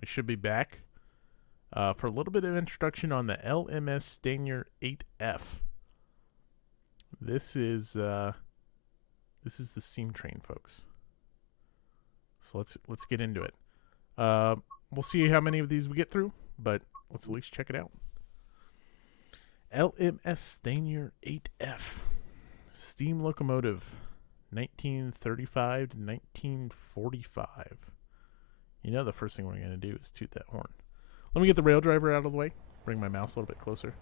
We should be back for a little bit of introduction on the LMS Stainier 8F. This is the steam train, folks. So let's get into it. We'll see how many of these we get through, but let's at least check it out. LMS Stainier 8F, steam locomotive, 1935 to 1945. You know the first thing we're going to do is toot that horn. Let me get the rail driver out of the way. Bring my mouse a little bit closer.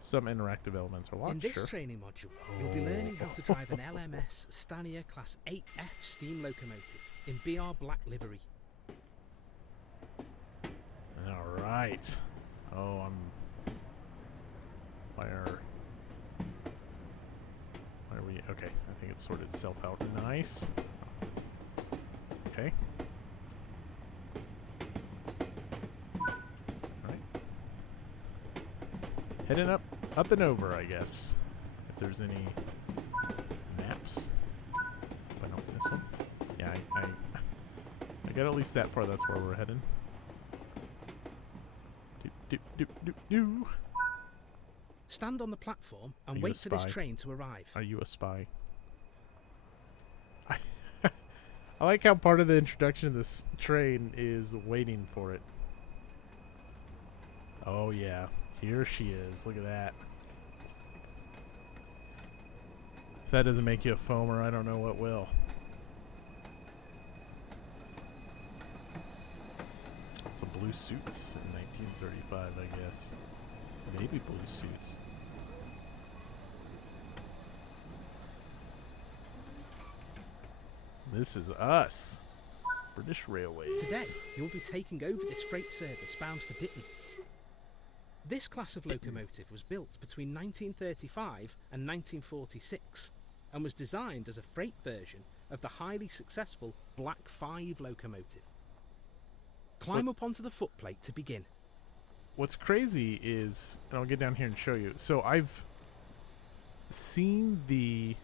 Some interactive elements are locked. In this training module, you'll be learning how to drive an LMS Stainier Class 8F steam locomotive in BR black livery. All right. Oh, Why are we? Okay, I think it's sorted itself out. Nice. Okay. Heading up and over, I guess. If there's any maps. But no, this one. Yeah, I got at least that far. That's where we're heading. Do. Stand on the platform and wait for this train to arrive. Are you a spy? I like how part of the introduction of this train is waiting for it. Oh yeah. Here she is. Look at that. If that doesn't make you a foamer, I don't know what will. Some blue suits in 1935, I guess. Maybe blue suits. This is us. British Railways. Today, you'll be taking over this freight service bound for Ditton. This class of locomotive was built between 1935 and 1946 and was designed as a freight version of the highly successful Black 5 locomotive. Climb up onto the footplate to begin. What's crazy is, and I'll get down here and show you. So I've seen the...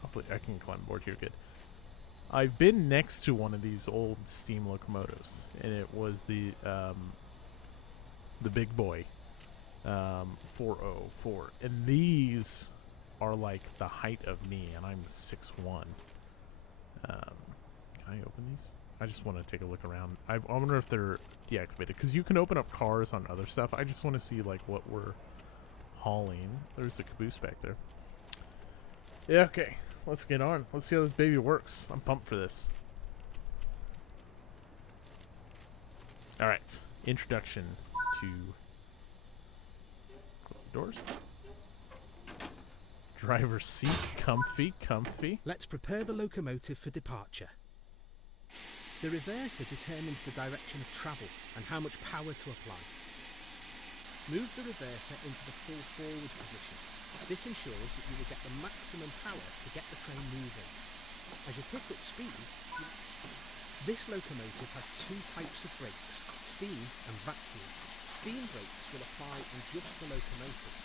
Hopefully I can climb aboard here good. I've been next to one of these old steam locomotives, and it was the big boy 404, and these are like the height of me, and I'm 6'1". Can I open these? I just want to take a look around. I wonder if they're deactivated, because you can open up cars on other stuff. I just want to see like what we're hauling. There's a caboose back there. Yeah, okay, let's get on. Let's see how this baby works. I'm pumped for this. All right, introduction to... Close the doors. Driver's seat, comfy. Let's prepare the locomotive for departure. The reverser determines the direction of travel and how much power to apply. Move the reverser into the full forward position. This ensures that you will get the maximum power to get the train moving. As you pick up speed, this locomotive has two types of brakes, steam and vacuum. Steam brakes will apply on just the locomotive.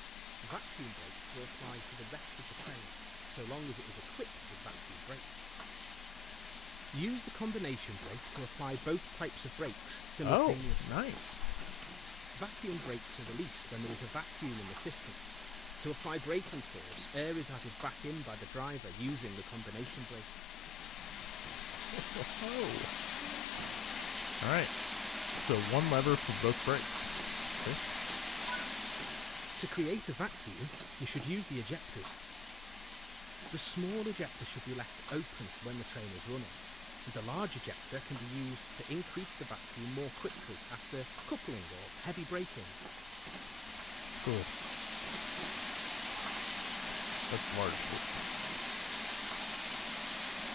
Vacuum brakes will apply to the rest of the train, so long as it is equipped with vacuum brakes. Use the combination brake to apply both types of brakes simultaneously. Oh, nice. Vacuum brakes are released when there is a vacuum in the system. To apply braking force, air is added back in by the driver using the combination brake. Oh. Alright. So one lever for both brakes. Okay. To create a vacuum, you should use the ejectors. The small ejector should be left open when the train is running. The large ejector can be used to increase the vacuum more quickly after coupling or heavy braking. Cool. That's large.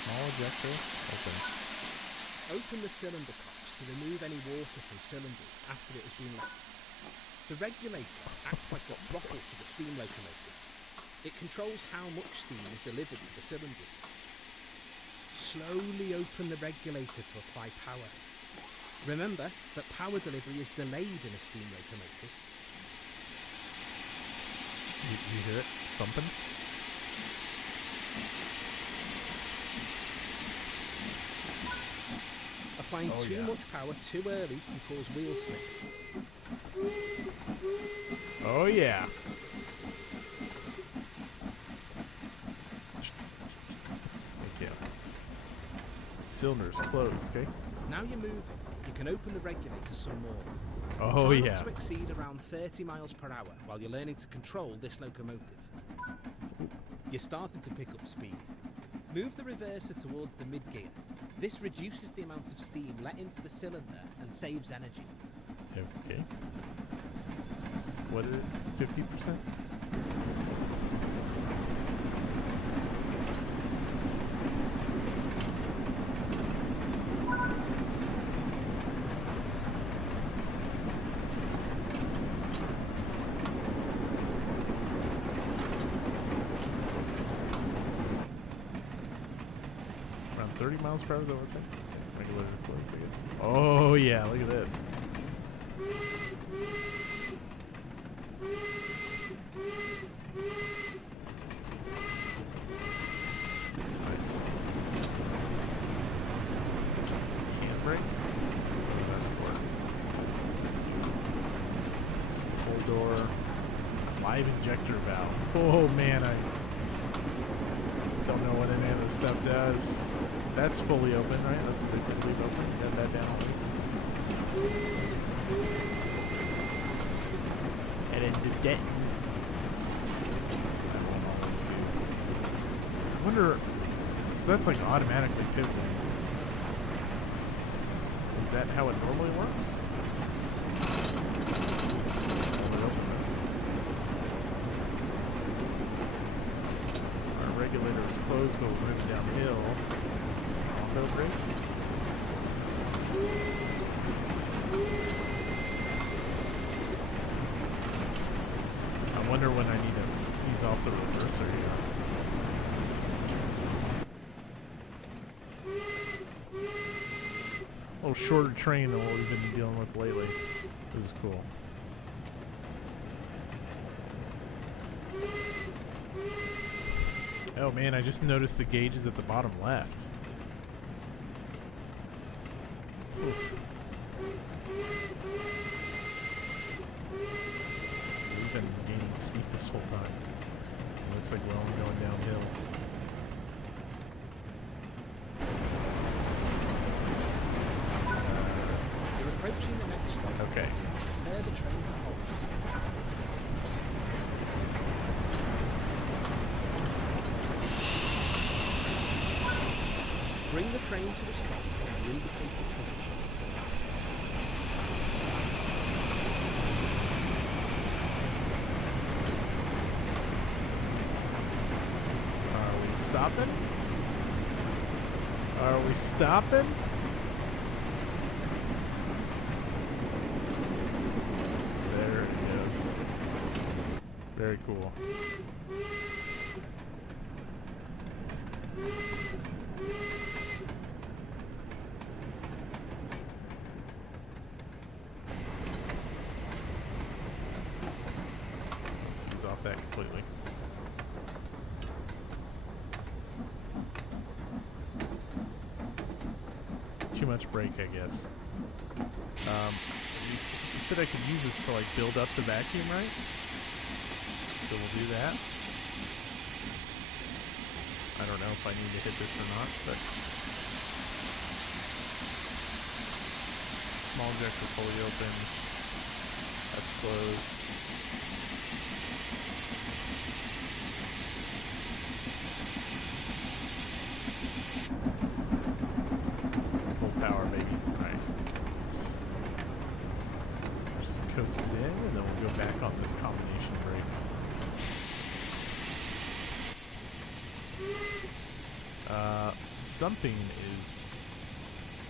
Small ejector, open. Open the cylinder cups to remove any water from cylinders after it has been left. The regulator acts like a throttle for the steam locomotive. It controls how much steam is delivered to the cylinders. Slowly open the regulator to apply power. Remember that power delivery is delayed in a steam locomotive. You hear it thumping? Applying Oh, too yeah. much power too early can cause wheel slip. Oh yeah. Thank you. Cylinder's closed, okay? Now you're moving, you can open the regulator some more. Oh Try yeah. not to exceed around 30 miles per hour while you're learning to control this locomotive. You're starting to pick up speed. Move the reverser towards the mid-gear. This reduces the amount of steam let into the cylinder and saves energy. Okay. What is it? 50%? Around 30 miles per hour, is that what it's saying? Regulator close, I guess. Oh yeah, look at this. Nice. Handbrake? What is that for? What's this do? Full door. Live injector valve. Oh man, I don't know what any of this stuff does. That's fully open, right? That's what they said, leave open. Got that down at least. And then the detonate. That won't always do. I wonder. So that's like automatically pivoting. Is that how it normally works? Our regulator is closed, but we're moving downhill. Is it combo brake? I wonder when I need to ease off the reverser here. A little shorter train than what we've been dealing with lately. This is cool. Oh man, I just noticed the gauges at the bottom left. Oof. We've been gaining speed this whole time. Looks like we're only going downhill. You're approaching the next stop. Okay. Prepare the train to halt. Bring the train to a stop in the indicated position. Are we stopping? Are we stopping? There it goes. Very cool. Let's ease off that completely. Too much brake, I guess. You said I could use this to like build up the vacuum, right? So we'll do that. I don't know if I need to hit this or not, but small injector fully open. That's closed. Full power, baby. Alright. Let's just coast it in, and then we'll go back on this combination brake. Something is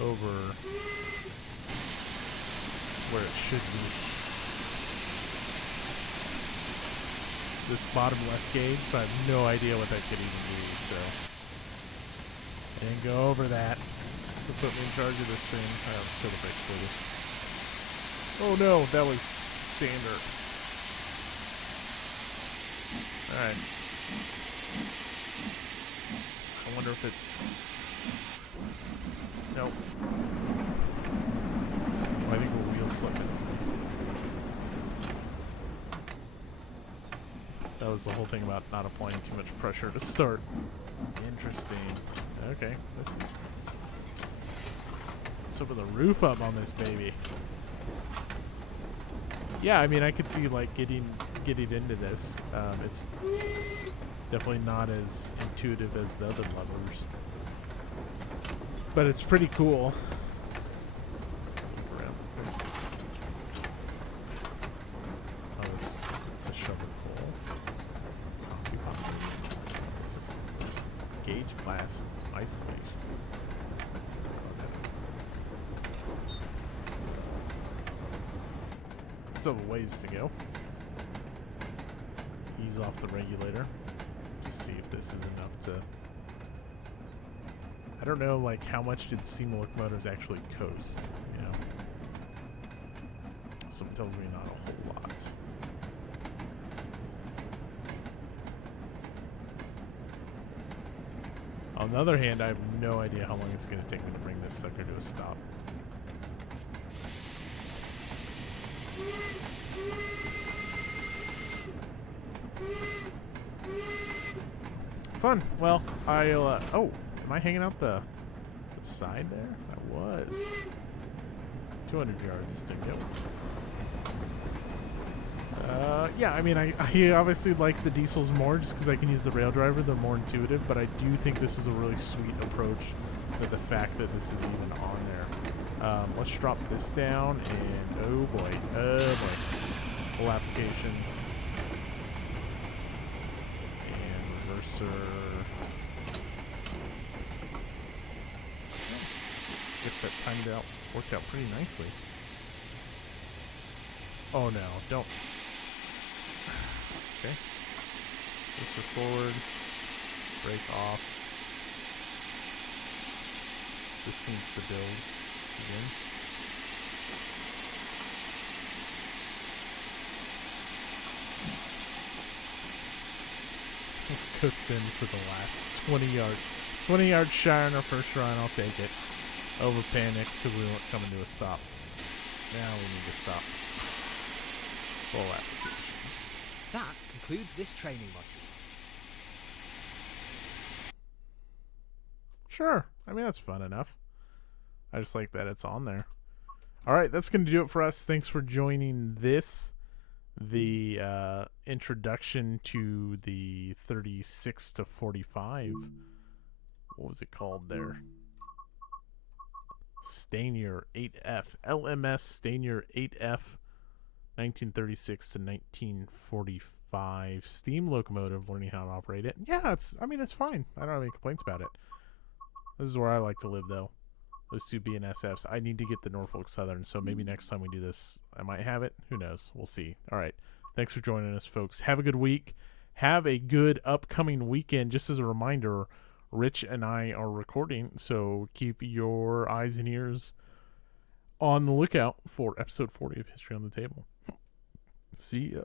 over where it should be. This bottom left gauge, but I have no idea what that could even be, so. And go over that to put me in charge of this thing. Alright, let's kill the brakes for you. Oh no, that was Sander. Alright. I wonder if it's... Nope. slipping. That was the whole thing about not applying too much pressure to start. Interesting. Okay, let's open the roof up on this baby. Yeah, I mean, I could see like getting into this. It's definitely not as intuitive as the other levers, but it's pretty cool. Oh, it's a shovel pole. This is gauge class isolation. So ways to go. Ease off the regulator. Just see if this is enough to... I don't know, like, how much did steam locomotives actually coast, you know? Something tells me not a whole lot. On the other hand, I have no idea how long it's going to take me to bring this sucker to a stop. Fun. Well, I'll, oh, am I hanging out the side there? I was. 200 yards to go. Yeah, I mean, I obviously like the diesels more just because I can use the rail driver. They're more intuitive, but I do think this is a really sweet approach with the fact that this is even on there. Let's drop this down, and oh boy, full application. Guess that timed out, worked out pretty nicely. Oh no, don't. Okay. Push forward, break off. This needs to build again. Coast in for the last 20 yards. 20 yards shy on our first run, I'll take it. Over panicked because we weren't coming to a stop. Now we need to stop. Full application. That concludes this training module. Sure. I mean, that's fun enough. I just like that it's on there. Alright, that's going to do it for us. Thanks for joining this. The introduction to the 36 to 45. What was it called there? Stanier 8F. LMS Stanier 8F 1936 to 1945. Steam locomotive, learning how to operate it. Yeah, it's fine. I don't have any complaints about it. This is where I like to live, though. Those two BNSFs. I need to get the Norfolk Southern, so maybe next time we do this, I might have it. Who knows? We'll see. All right. Thanks for joining us, folks. Have a good week. Have a good upcoming weekend. Just as a reminder, Rich and I are recording, so keep your eyes and ears on the lookout for episode 40 of History on the Table. See ya.